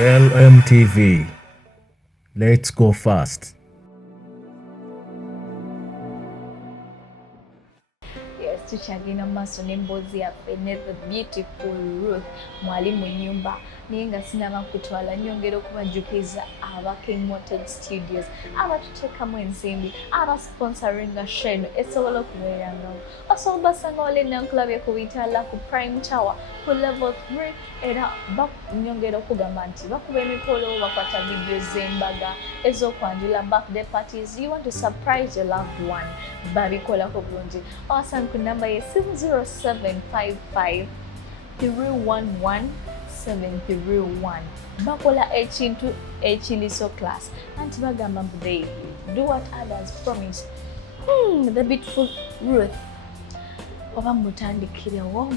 LMTV. Let's go fast. Yes, tuchagina maso n'emboozi yaffe ne the beautiful Ruth mwalimu nyumba naye nga sinaba kutwala nyongera okubajjukiza aba King Motor Studios abatuteekamu ensimbi abasponsoringa sheno esobola okubeerangawo osobola basanga wale nankulabye ku bitala ku Prime Tower ku level 3 era nyongera okugamba nti bakuba emikolo bakwata videos z'embaga ez'okwanjula birthday parties. You want to surprise your loved one, babikolako bulungi awasanga ku namba ye 0755 311 731 bakola ekintu ekindi so class anti bagamba they do what others promise. The beautiful Ruth oba mutandikirewo.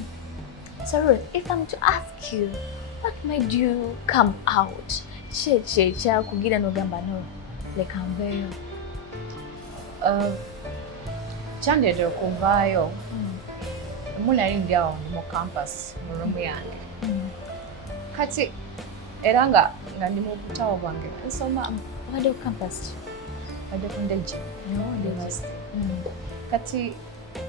So Ruth, if I'm to ask you what made you come out kugira nogamba no leka mveyo kyandetera okuvaayo munali ndi awo mu campus mu room yange kati era nga ndi mu butawo bwange nsoma wadde ku campus wadde ku ndejje kati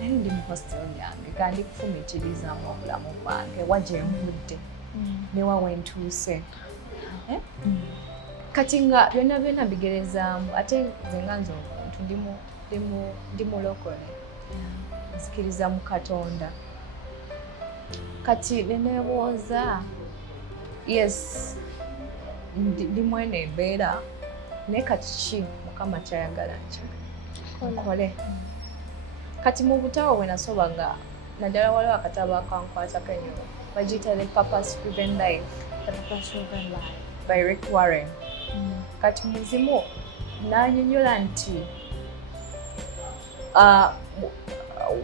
nali ndi mu hostel yange nga ndi kufumiitirizaamu obulamu bwange wagye nvudde ne wawe ntuuse kati nga byonna byonna bigerezaamu ate nze nga nze omuntu ndi mulokole nzikiriza mu Katonda kati nenebuuza yes ndi mwene embeera naye kati ki Mukama kyayagala nkole kati mu butawo bwe nasoba nga naddala waliwo akatabo akankwatako ennyo bagiyita The Purpose Driven Life by Rick Warren. Kati muzimu n'annyonnyola nti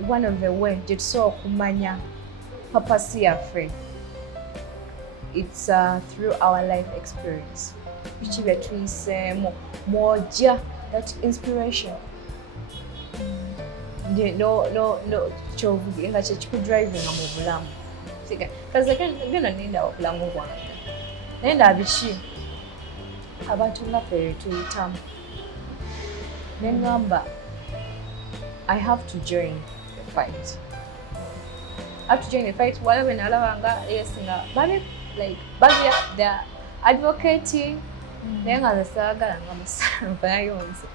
one of the ways gye tusobola okumanya purpose yaffe it's through our life experience. Biki bye tuyiseemu mw'ojja that inspiration kyovuge nga kyekikudrivinga mu bulamu kaze genda ninda obulamu bwange naye ndaba biki abantu nga ffe tuyitamu ne ngamba I have to join the fight. I have to join the fight. Whatever nalabanga yes nga babe like babe they're advocating naye nga zasagala nga musamba yayonze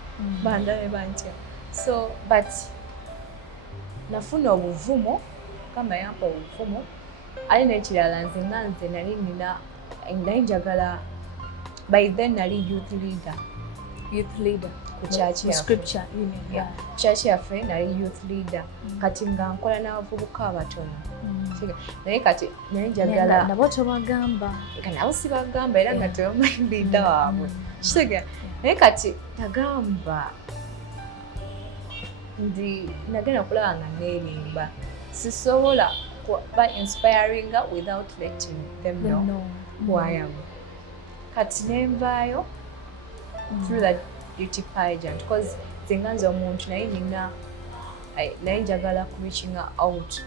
bandabe bantya so but nafuna obuvumo kama yampa obuvumo ali n'ekirala nze nga nze nali nina njagala by then nali youth leader ku scripture church yaffe nali youth leader kati nga nkola n'abavubuka abatono naye kati naye njagala nabo tobagamba nga nabo sibagamba era nga tebamanyi leader waabwe kitega naye kati nagamba nagenda kulaba nga neerimba sisobola kuba inspiring without letting them know who I am. Kati nenvaayo through that beauty pageant because zenganza omuntu naye njagala reaching out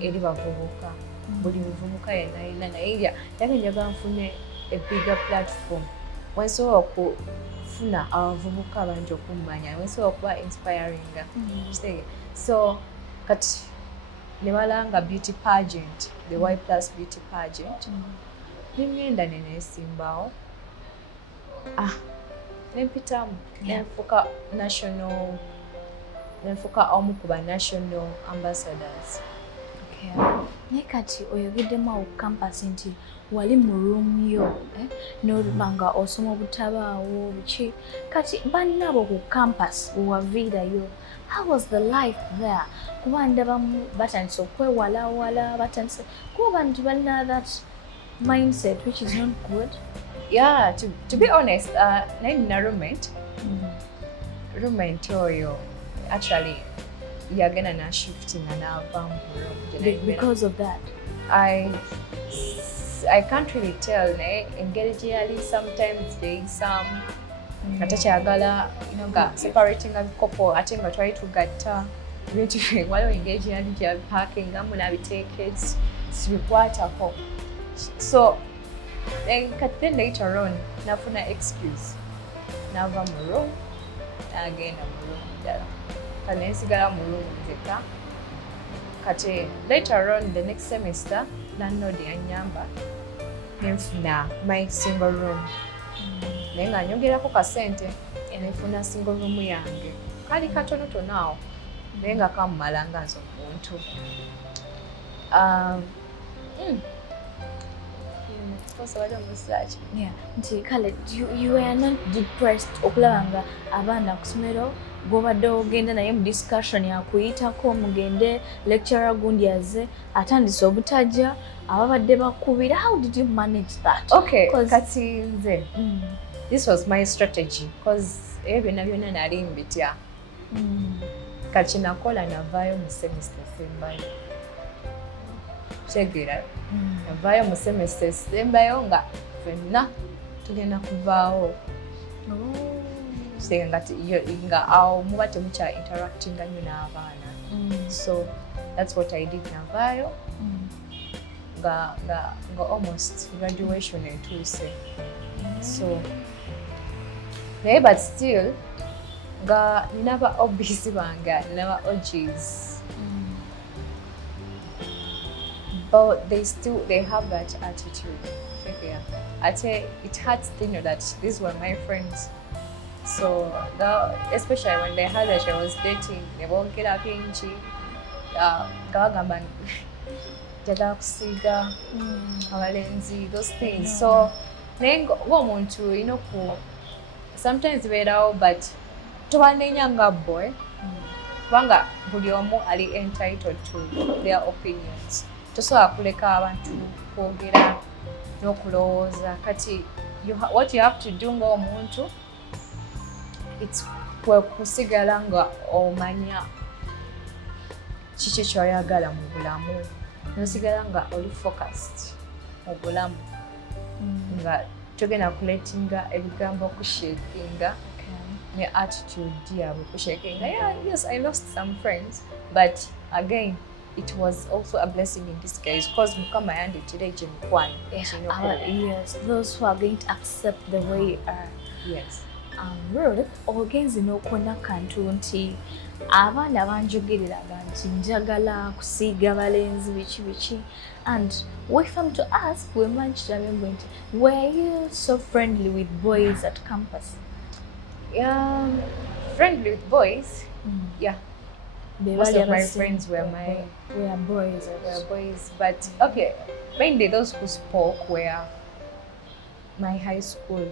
eri bavubuka buli muvubuka yenna naye njagala nfune a bigger platform wensobola okufuna abavubuka bangi okummanya wensobola okuba inspiring so kati nebalanga beauty pageant the Y+ beauty pageant nengenda nenesimbawo nempitamu nenfuka omu ku national ambassadors. Naye kati oyogeddemu awo ku campus nti wali mu room yo n'olubanga osoma obutabaawo biki kati bannabo ku campus wewaviirayo how was the life there kuba ndabamu batandise okwewalawala batandise kuba bantu balina that mindset which is not good. Yeah, to be honest, naye nina roommate oyo actually yagenda nashiftinga n'ava mu room because of that. I can't really tell naye engeri gye yali sometimes there is some atakyagala nga separating a couple ate nga twali tugatta bintu waliwo engeri gye yali gyabipakingamu n'abiteeka sibikwatako so then later on nafuna excuse nava mu room nagenda mu room ddala kanensigala mu room nzeka kati later on the next semester landlord yanyamba nenfuna my single room naye nga nyongerako kasente nenfuna single room yange kali katonotono awo naye nga kammala nga nze omuntu nti kale you were not depressed okulaba nga abaana ku somero gwobadde ogenda naye mu discussion yakuyitako mugende lecturer gundi aze atandise obutajja ababadde bakubira. How did you manage that? Okay, kati nze this was my strategy because byonna byonna nali mbitya kati nakola navaayo mu semester sembayo kyegera navaayo mu semester sembayo nga fenna tugenda kuvaawo nga awo muba temukya interactinga nnyo n'abaana so that's what I did navaayo nga almost graduation etuuse so naye but still nga naba hobbies bange naba OGs but they have that attitude. It hurts to know that these were my friends. So especially when they heard that I was dating, they won't get up in those things. So then go on to sometimes we're out, but to one younger boy, wanga buli omu ali entitled to their opinions. Tosobola kuleka abantu kwogera n'okulowooza kati what you have to do ng'omuntu it's kusigala nga omanya kiki kyoyagala mu bulamu nosigala nga oli focused mu bulamu nga togenda kuletinga ebigambo okushakinga ne attitude yaabwe kushakinga. Yes, I lost some friends but again it was also a blessing in disguise because mukama yandetera ekyemukwanyi. Yes, those who are going to accept the way you are. Yes. Ruth, ogenze n'okubona kantu nti abaana banjogereraga nti njagala kusiiga balenzi biki and we come to ask, we managed to remember nti were you so friendly with boys at campus? Friendly with boys? Yeah. Most of my friends were boys, but okay, mainly those who spoke were my high school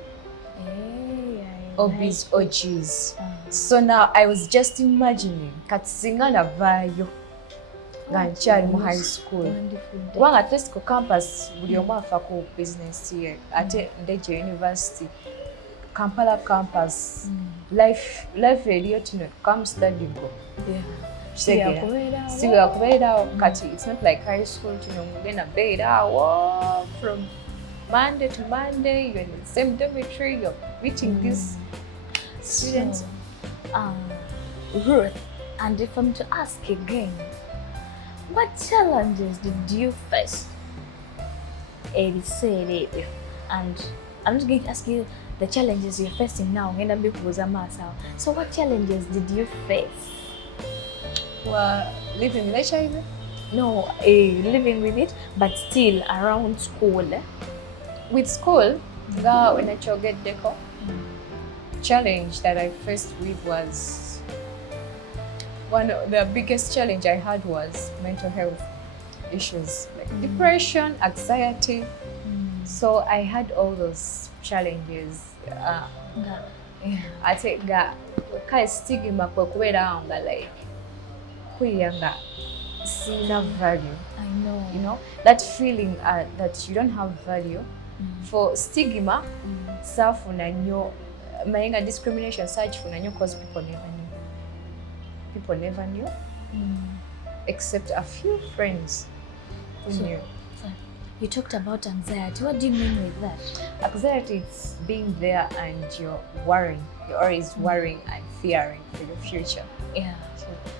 OGs. So now I was just imagining katsinga navaayo nga nkyali mu high school kubanga at least ku campus buli omu afa ku business ye ate Ndeje University Kampala campus life eriyo tino come study go siwe kubeerawo kati it's not like high school tino mugenda beerawo from Monday to Monday you're in the same dormitory, you're meeting these students. Ruth, and if I'm to ask again, what challenges did you face? And I'm just going to ask you the challenges you're facing now. So what challenges did you face? Well, living with HIV? No, living with it, but still around school. With school, when I get deco, challenge that I faced with was one of the biggest challenge I had was mental health issues like depression, anxiety. So I had all those challenges. I think that kind of stigma kubeera nga like kuyanga sina value. I know. You know that feeling that you don't have value. For stigma, safuna nnyo mayenga discrimination such funa nnyo because people never knew. Except a few friends who knew. You talked about anxiety. What do you mean with that? Anxiety is being there and you're worrying. You're always worrying and fearing for your future. Yeah.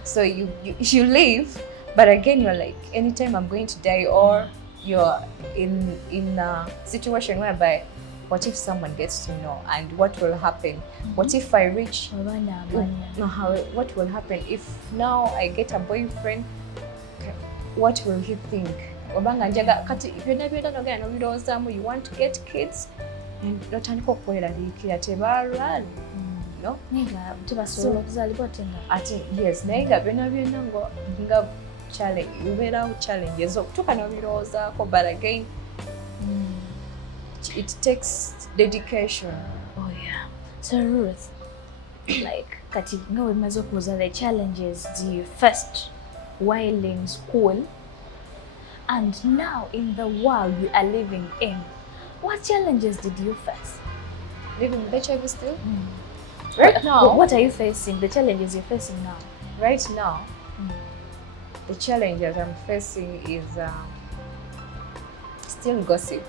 So you live, but again you're like, anytime I'm going to die, or you're in a situation whereby what if someone gets to know and what will happen? What if I reach what will happen if now I get a boyfriend? What will he think? Obanga njaga kati byonna byonna nogenda nobirowoozamu, you want to get kids and lotandika okweraliikira tebalwala no nga tebasobola okuzaalibwa tenga ate yes naye nga byonna byonna nga challenge ubeerawo challenges okutuuka n'obirowoozaako but again it takes dedication. Oh yeah. So Ruth, like kati nga wemaze okubuuza the challenges you faced while in school and now in the world we are living in, what challenges did you face? Living with HIV still? Right now. What are you facing? The challenges you're facing now? Right now, the challenges I'm facing is still gossip.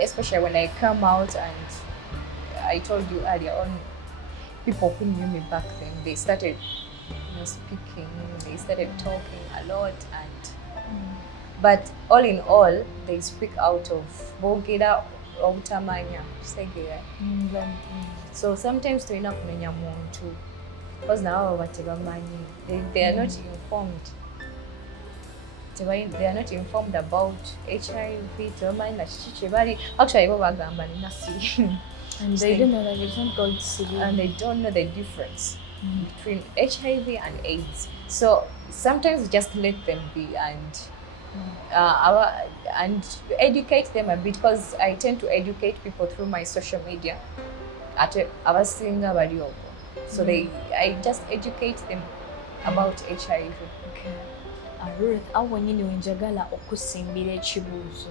Especially when I come out, and I told you earlier on, people who knew me back then, they started speaking, they started talking a lot, and but all in all, they speak out of Bogeda Outamanya, Segera. So sometimes to enough kumenya muntu, because now they are not informed. They are not informed about HIV. Actually, and they don't know that it's not called CD. And they don't know the difference between HIV and AIDS. So sometimes we just let them be and educate them a bit, because I tend to educate people through my social media. So I just educate them about HIV. Okay. Ruth, awo nyini wenjagala okusimbira ekibuuzo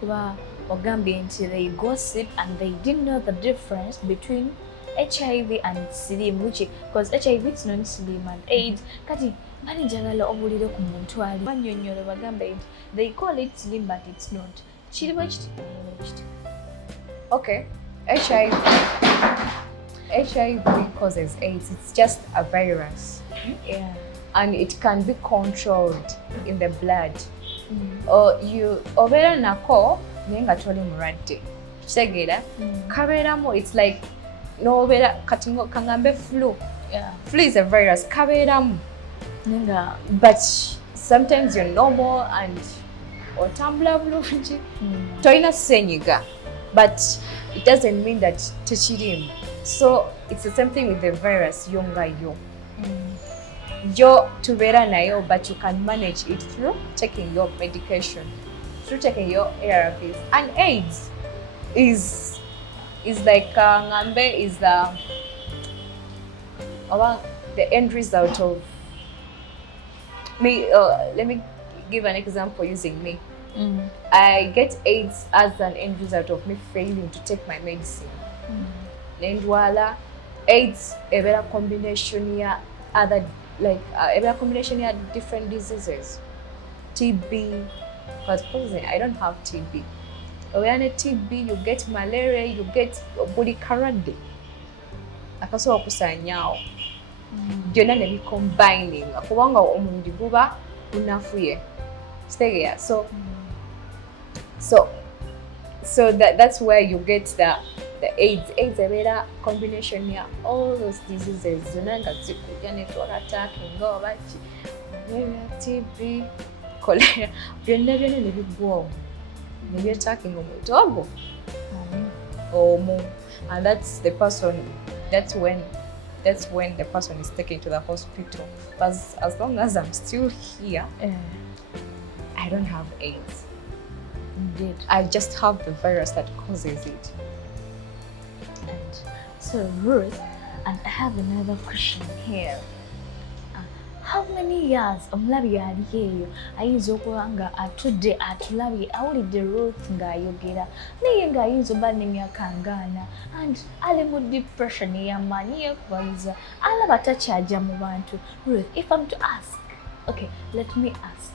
kuba ogambye nti they gossip and they didn't know the difference between HIV and slim, which because HIV is not slim and AIDS. Kati mani njagala obulire ku muntu ali banyonyola bagambe nti they call it slim but it's not. Kirimu kiti. Okay, HIV causes AIDS. It's just a virus. Yeah. And it can be controlled in the blood. Or you obera nako nenga toli muradde. Segera kaberamo, it's like no obera katingo kangambe flu. Yeah. Flu is a virus. Kaberamo. Nenga But sometimes you're normal and otambula bulungi. Toina senyiga. But it doesn't mean that techirimu. So it's the same thing with the virus yonga yo. Yo tubeera nayo, but you can manage it through taking your medication, through taking your ARVs. And AIDS is like ngambe is the end result of me. Let me give an example using me. I get AIDS as an end result of me failing to take my medicine. Nendwala AIDS a combination ya other like a combination of different diseases. TB, because I don't have TB. When you TB, you get malaria, you get body karande. Akaso okusanyao. Jona nebi combining. Akubanga omundi buba unafuye. Stay here. So that's where you get the AIDS. AIDS is a combination of all those diseases. Zunanga zikuja network attacking, go bachi, malaria, TB, cholera. Byonna ne bigwawo. Ne be attacking omuntu ogwo. And that's the person. That's when the person is taken to the hospital. But as long as I'm still here, I don't have AIDS. Indeed. I just have the virus that causes it. And so Ruth, and I have another question here. How many years omulabi yali eyo ayinza okuba nga atudde atulabye awulidde Ruth ng'ayogera naye ng'ayinza oba n'emyaka ng'ana and ali mu depression ey'amaanyi yeekubagiza alaba takyajja mu bantu. Ruth, if I'm to ask, okay, let me ask,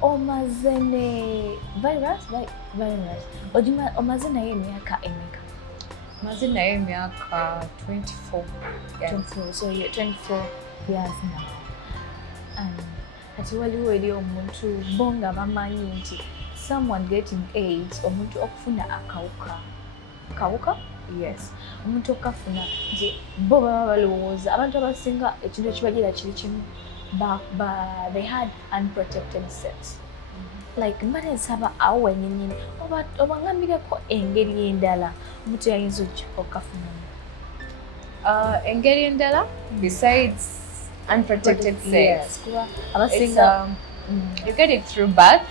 omaze ne virus omaze naye emyaka emeka? Omaze naye emyaka 24 years. 24, so you're 24 years now. kati waliwo eri omuntu bo nga bamanyi nti someone getting AIDS, omuntu okufuna akawuka yes, omuntu okafuna nti bo baba balowooza abantu abasinga ekintu ekibagira kiri kimu they had unprotected sex. Like mbale nsaba awo wenyini oba ngambireko engeri endala omuntu yayinza okafuna engeri endala besides unprotected sex. Yes, kuba abasinga you get it through birth.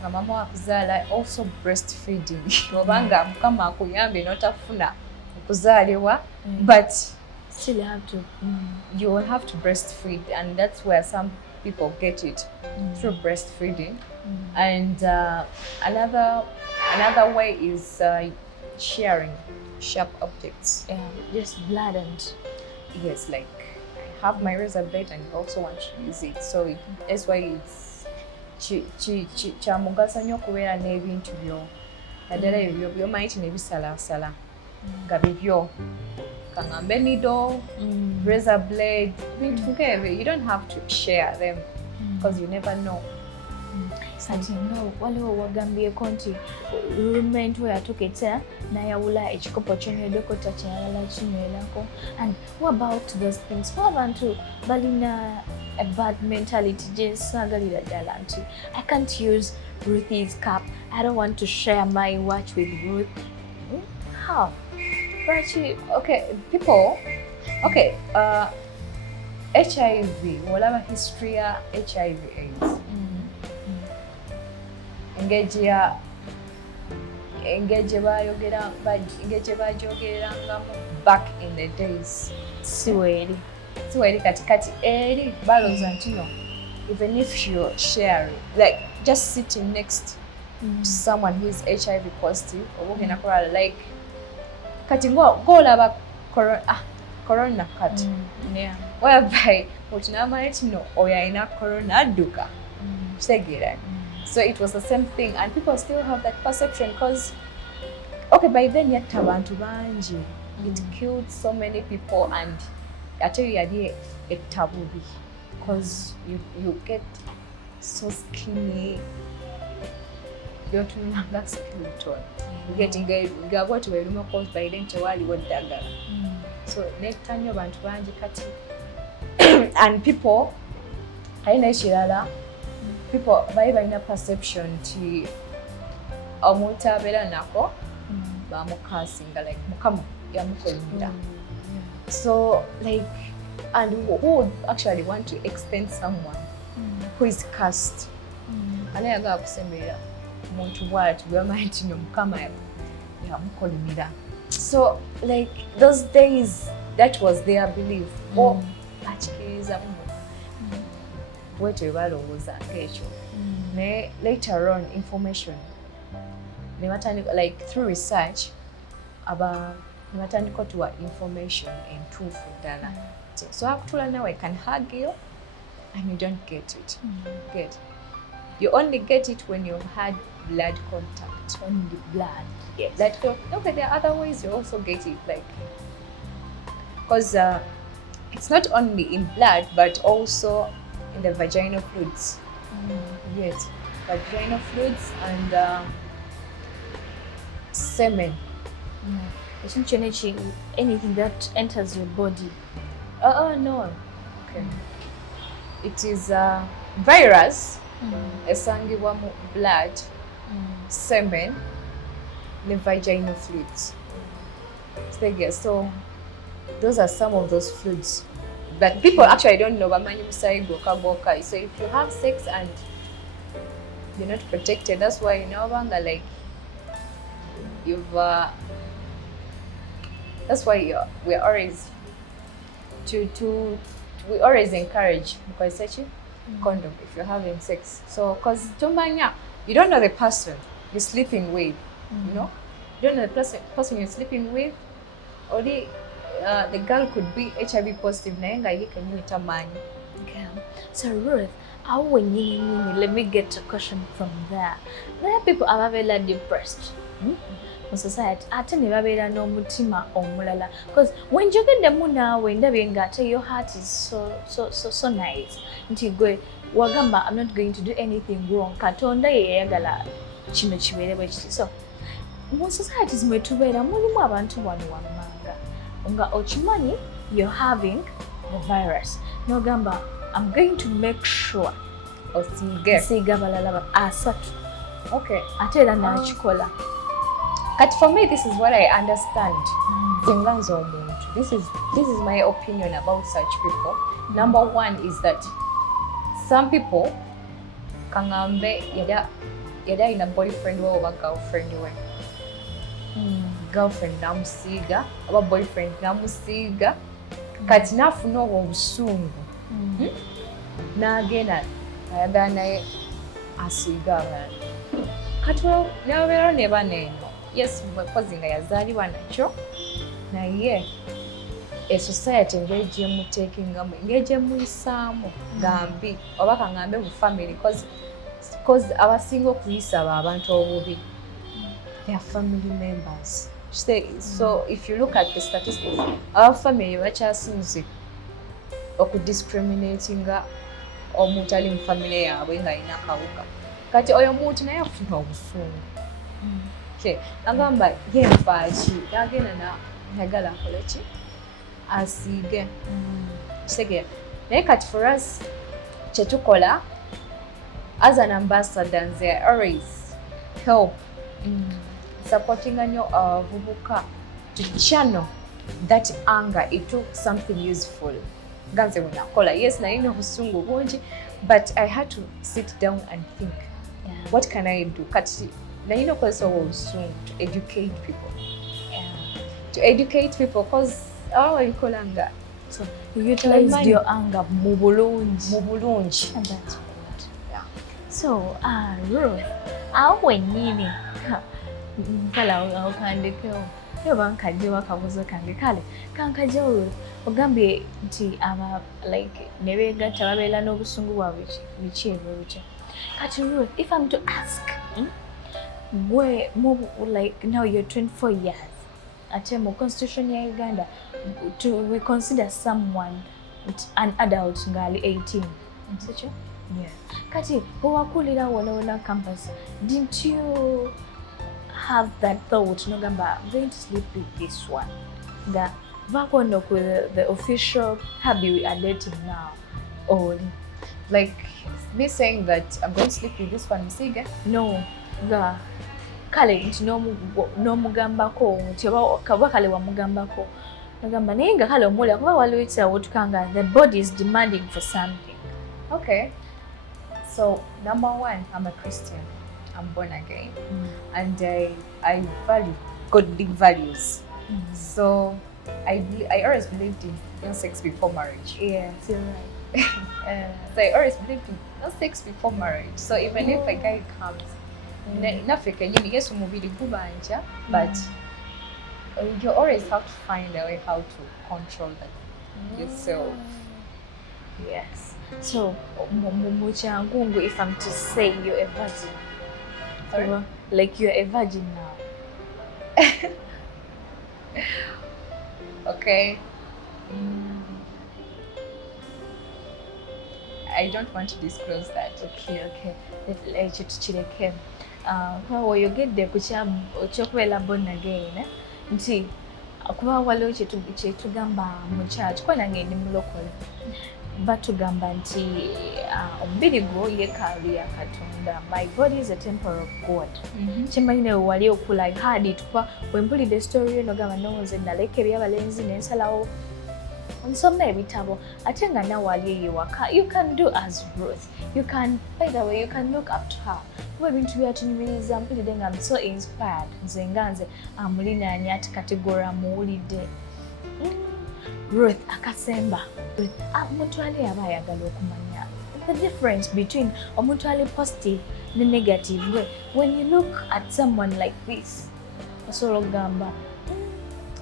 Nga mama wakuzaala, also breastfeeding. Obanga mukama akuyambe n'otafuna okuzaalibwa, but still have to you will have to breastfeed, and that's where some people get it through breastfeeding. And another way is sharing sharp objects. Yeah, just blood and yes, like I have my razor blade and I also want to use it, so that's why it's kya mugaso nnyo okubeera n'ebintu byo naddala ebyo by'omanyi ti nebisalaasala nga bibyo kaŋŋambe needle, razor blade, bintu nk'ebyo. You don't have to share them because you never know. Kati no waliwo wagambyeko nti roommate we yatuketa nayawula ekikopo ky'onyweddeko takyalala kinywerako. And what about those things? Kuba abantu balina a bad mentality gye saagalira ddala nti I can't use Ruthie's cup, I don't want to share my watch with Ruth. How? Okay, people, okay, HIV, whatever history ya HIV AIDS. Engage bajogerangamu back in the days. Siweri Kati eri balooza nti no, even if you're sharing, like just sitting next to someone who is HIV positive, or ogenda kulala like kati ng'olaba corona kati. Yeah. Whereby otunamanya nti no oyo alina corona adduka. Kitegeera. So it was the same thing, and people still have that perception because, okay, by then yatta abantu bangi. It killed so many people, and I tell you, yali taboo because you get so skinny. You're too skeleton. You get what we remember caused by then tewaliwo ddagala. So netta nnyo abantu bangi kati, and people ayina ekirala. People balina perception ti omuntu abeera nako bamukasinga like mukama yamukolimira. So like, and who would actually want to extend someone who is cursed? Ani ayagala kusemberera omuntu bw'ati bw'amanyi nti mukama yamukolimira. So like those days, that was their belief. Akikiriza bwetyo balowooza ng'ekyo. Ne later on information ne batandika like through research ne batandika tuwa information entuufu ddala. So akutula nawe I can hug you and you don't get it. You only get it when you've had blood contact. Only blood. Yes. Okay, there are other ways you also get it, like because it's not only in blood but also in the vaginal fluids. Yes, vaginal fluids and semen. Essentially, anything that enters your body. No. Okay. It is a virus. Esangibwa mu blood, semen, the vaginal fluids. So those are some of those fluids that people actually don't know. So if you have sex and you're not protected, that's why you know like you've that's why we're always we always encourage condom if you're having sex. So because you don't know the person you're sleeping with, you know, you don't know the person you're sleeping with. Only the girl could be HIV positive. Okay. So Ruth, let me get a question from there. There are people are very depressed. mu society ate ne babeera n'omutima omulala because wenjogeddemu naawe ndabye nga ate your heart is so nice nti gwe wagamba I'm not going to do anything wrong katonda ye yayagala kino kibeere bwe kiti so mu societies mwe tubeera mulimu abantu wano wammanga nga okimanyi you're having the virus n'ogamba I'm going to make sure osiiga balala asatu ate era nakikola But for me, this is what I understand. This is my opinion about such people. Number one is that some people kangambe yada ina boyfriend or girlfriend we. Girlfriend namusiga, aba boyfriend namusiga. Kati nafuna obusungu. Nagenda ayagana asiga abana. Kati nabeera ne baneno. Yes, because nga yazaliwa nakyo naye society ng'egiemu takingamu ng'egiemu isaamu gambi oba kangambe mu family because abasinga okuyisa abantu obubi they are family members. So if you look at the statistics, our family bakyasinze okudiscriminatinga omuntu ali mu family yaabwe nga alina akawuka kati oyo muntu naye afuna obusungu. Agamba yenfaaki yagenda nayagala akoleki asiige kitegeera naye kati for us kyetukola as an ambassador nze always help supporting nnyo abavubuka to channel that anger into something useful nga nze wenakola yes nalina obusungu bungi but I had to sit down and think what can I do kati nalina okozesa obusungu to educate people because ababikola nga so you utilized your anger mu bulungi and that's good. So Ruth awo wennyini kale awo kandikewo yoba nkajjewo akabuzo kange kale kankajjewo Ruth ogambye nti aba like ne beegatta babeera n'obusungu bwabwe biki ebyo biki kati Ruth if I'm to ask where like now you're 24 years ate mu constitution ya Uganda we consider someone an adult ngali 18 such yeah kati owakulira wona campus didn't you have that thought no gamba I'm going to sleep with this one the vakono with the official hubby we are dating now or like me saying that I'm going to sleep with this one Msiga no ga kale nti n'omugambako nti oba kale wamugambako nagamba naye nga kale omuli akuba waliwo ekirawotukanga the body is demanding for something. Okay, so number one, I'm a Christian, I'm born again and I value godly values. So I always believed in sex before marriage. Yes, you're right. So I always believed in no sex before marriage. So even if a guy comes nafika nyini yesu mubiri gubanja but you always have to find a way how to control that yourself. Yes. So muchangungu if I'm to say you're a virgin. Sorry? Like you're a virgin now. Okay. I don't want to disclose that. Okay. Ekyo tukireke. Oyogedde ku kyokubeera born again nti kuba waliwo kyetugamba mu church kwa nange ndi mulokole batugamba nti omubiri gwo yeekaalu ya Katonda. My body is a temple of God. Kimanyi ne wali okula hadi tukuba wempulidde story eno gamba nonze naleka ebyabalenzi nensalawo nsoma ebitabo ate nga nawe wali ewaka. You can do as Ruth. You can, by the way, you can look up to her. Kuba ebintu byatunyumiriza mpulidde nga I'm so inspired. Nze nga nze amulinaanye ati kategora muwulidde. Ruth akasemba. Omuntu ali aba ayagala okumanya the difference between omuntu ali positive ne negative. When you look at someone like this, osobola okugamba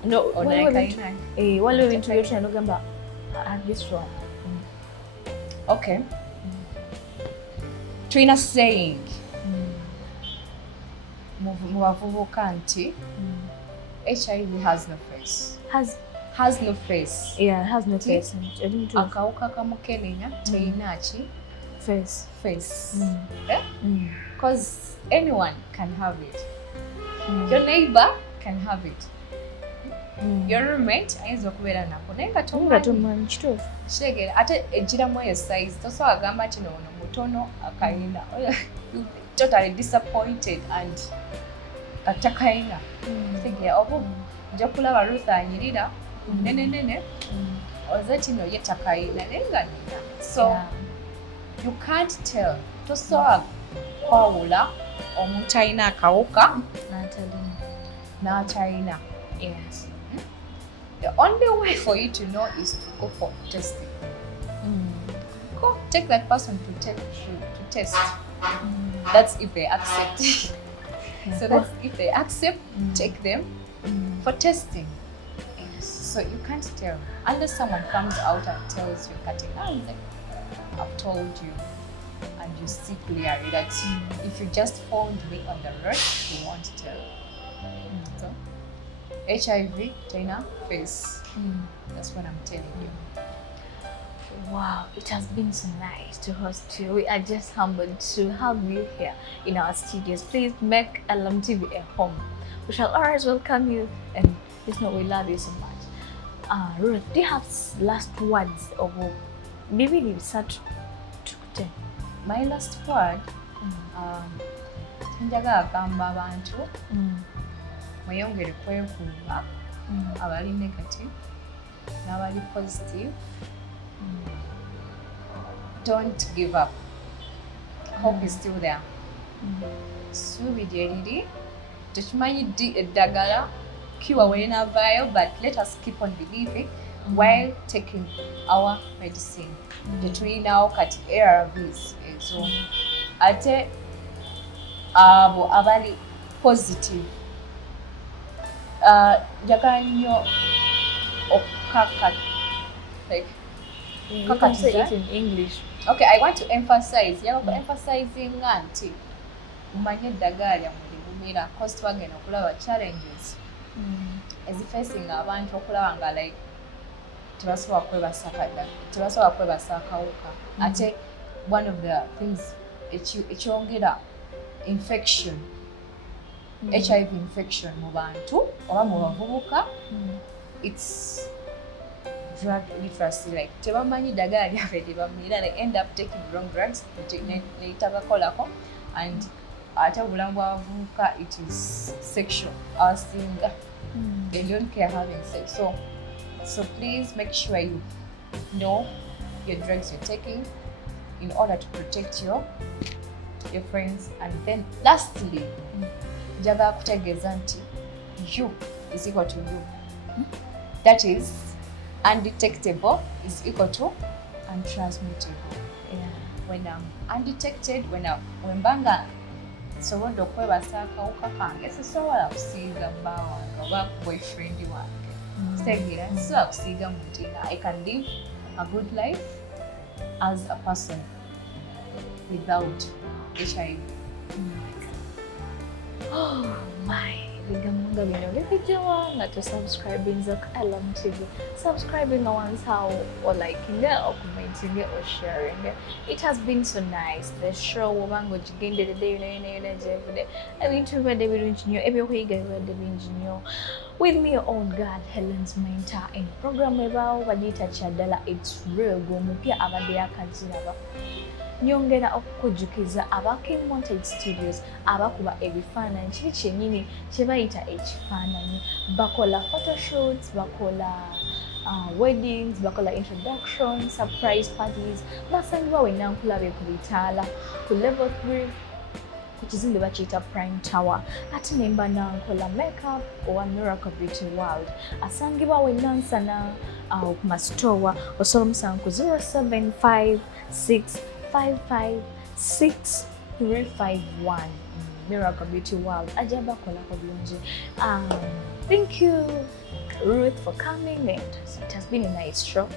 no, waliwo ebintu byotulina nogamba this one. Okay. Trina saying mu bavubuka nti HIV has no face. Has no face. Yeah, has no face. Akawuka kamukenenya terina ki face. Because anyone can have it. Your neighbor can have it. Your roommate ayinza okubeera nako naye nga tomanyi kituufu kitegera ate egiramu eyo size tosobola agamba kino ono mutono akayina totally disappointed and katakayina kitegera oba ojja kulaba Ruth anyirira nene oze kino ye takayina naye nga nina so you can't tell tosobola kwawula omuntu alina akawuka n'atalina. Yes. The only way for you to know is to go for testing. Go take that person to test. That's if they accept. So that's if they accept, take them for testing. Yes. So you can't tell unless someone comes out and tells you, I've told you, and you see clearly that if you just found me on the road, you won't tell. So HIV, China, face. That's what I'm telling you. Wow, it has been so nice to host you. We are just humbled to have you here in our studios. Please make LMTV a home. We shall always welcome you, and just know we love you so much. Ruth, do you have last words or maybe you start to my last word? Njagala kugamba abantu mweyongere kwevuuba abali negative n'abali positive. Don't give up. Hope is still there. Suubi gye liri tekimanyi ddi eddagala cure weenavaayo, but let us keep on believing while taking our medicine. Tetulinawo kati ARVs ezo. Ate abo abali positive njagala nnyo okukaka you can say it in English. Okay, I want to emphasize. Emphasizing nti mumanye eddagala lyammwe libumira cause twagenda okulaba challenges ezifacing abantu okulaba nga like tebasobola kwebasa akawuka. Ate one of the things ekyongera infection, HIV infection mu bantu oba mu bavubuka, it's drug literacy. Like tebamanyi ddagala lyabwe libamira, they end up taking wrong drugs neitabakolako, and ate obulamu bw'abavubuka it is sexual. Abasinga they don't care having sex. So please make sure you know your drugs you're taking in order to protect your friends. And then lastly, njagala kutegeeza nti you is equal to you. That is, undetectable is equal to untransmittable. When I'm undetected, when mbanga nsobodde okwebasa akawuka kange sisobola kusiiga bba wange oba boyfriend wange. Kitegeera sisobola kusiiga muntu yenna. I can live a good life as a person without HIV. Oh my, bigamanga bino bibijawa nga to subscribing to LMTV. Subscribing once how or liking it or commenting it or sharing it. It has been so nice. The show woman go jigende the day every day. I mean to be David Engineer every week David Engineer. With me your own girl Hellen's mentor in program about Vanita Chadala. It's real go mupya abade yakanziraba. Nyongera okukujjukiza aba King Montage Studios abakuba ebifaananyi kiri kyennyini kye bayita ekifaananyi. Bakola photoshoots, bakola weddings, bakola introduction, surprise parties. Basangibwa wenna nkulabe ku bitaala ku level 3 ku kizimbe bakiyita Prime Tower. Ate ne mba nankola makeup owa Miracle Beauty World. Asangibwa wenna nsana ku masitowa osobola omusanga ku 0756556351. Miracle Beauty World. Ajaba kola ko bulungi. Thank you Ruth for coming, and it has been a nice show.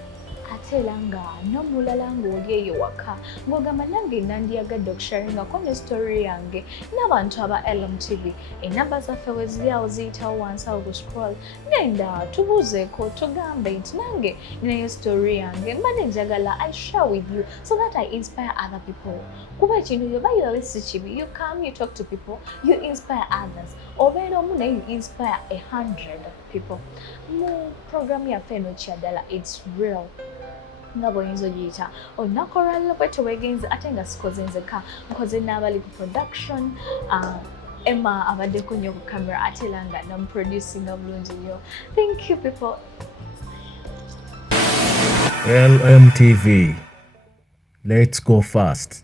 ate era nga n'omulala ng'oli eyo waka ng'ogamba nange nandyagadde okusharingako ne story yange n'abantu aba LMTV. Enamba zaffe we ziri awo ziyitawo wansi awo ku scroll. Genda tubuuzeeko tugambe nti nange ninayo story yange mbadde njagala I share with you so that I inspire other people. Kuba ekintu byoba yobe si kibi, you come, you talk to people, you inspire others. Obeera omu naye you inspire 100 people. Mu program yaffe eno kyaddala it's real. Nga bw'oyinza ogiyita olunaku olwaliro bwe tewegenze ate nga sikoze nzeka nkoze n'abali ku production Emma abaddeko nnyo ku camera ate era nga namuproducinga bulungi nnyo. Thank you people. LMTV. Let's go fast.